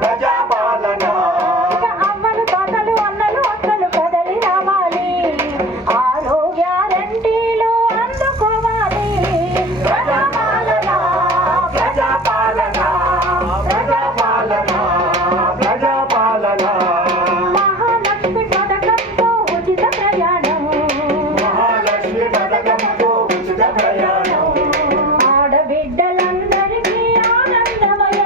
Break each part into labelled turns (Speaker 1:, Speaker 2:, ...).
Speaker 1: ప్రజాపాలన.
Speaker 2: అమ్మలు తాతలు అన్నలు అక్కలు కదలి రావాలి. ఆరో గ్యారంటీలు అందుకోవాలి. ప్రజాపాలన ప్రజాపాలన
Speaker 1: ప్రజాపాలన. ప్రజాపాలన.
Speaker 2: మహాలక్ష్మి పథకంతో
Speaker 1: మహాలక్ష్మి పథకంతో ఉచిత
Speaker 2: ఆడబిడ్డలందరికీ ఆనందమయ.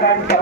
Speaker 1: Thank you.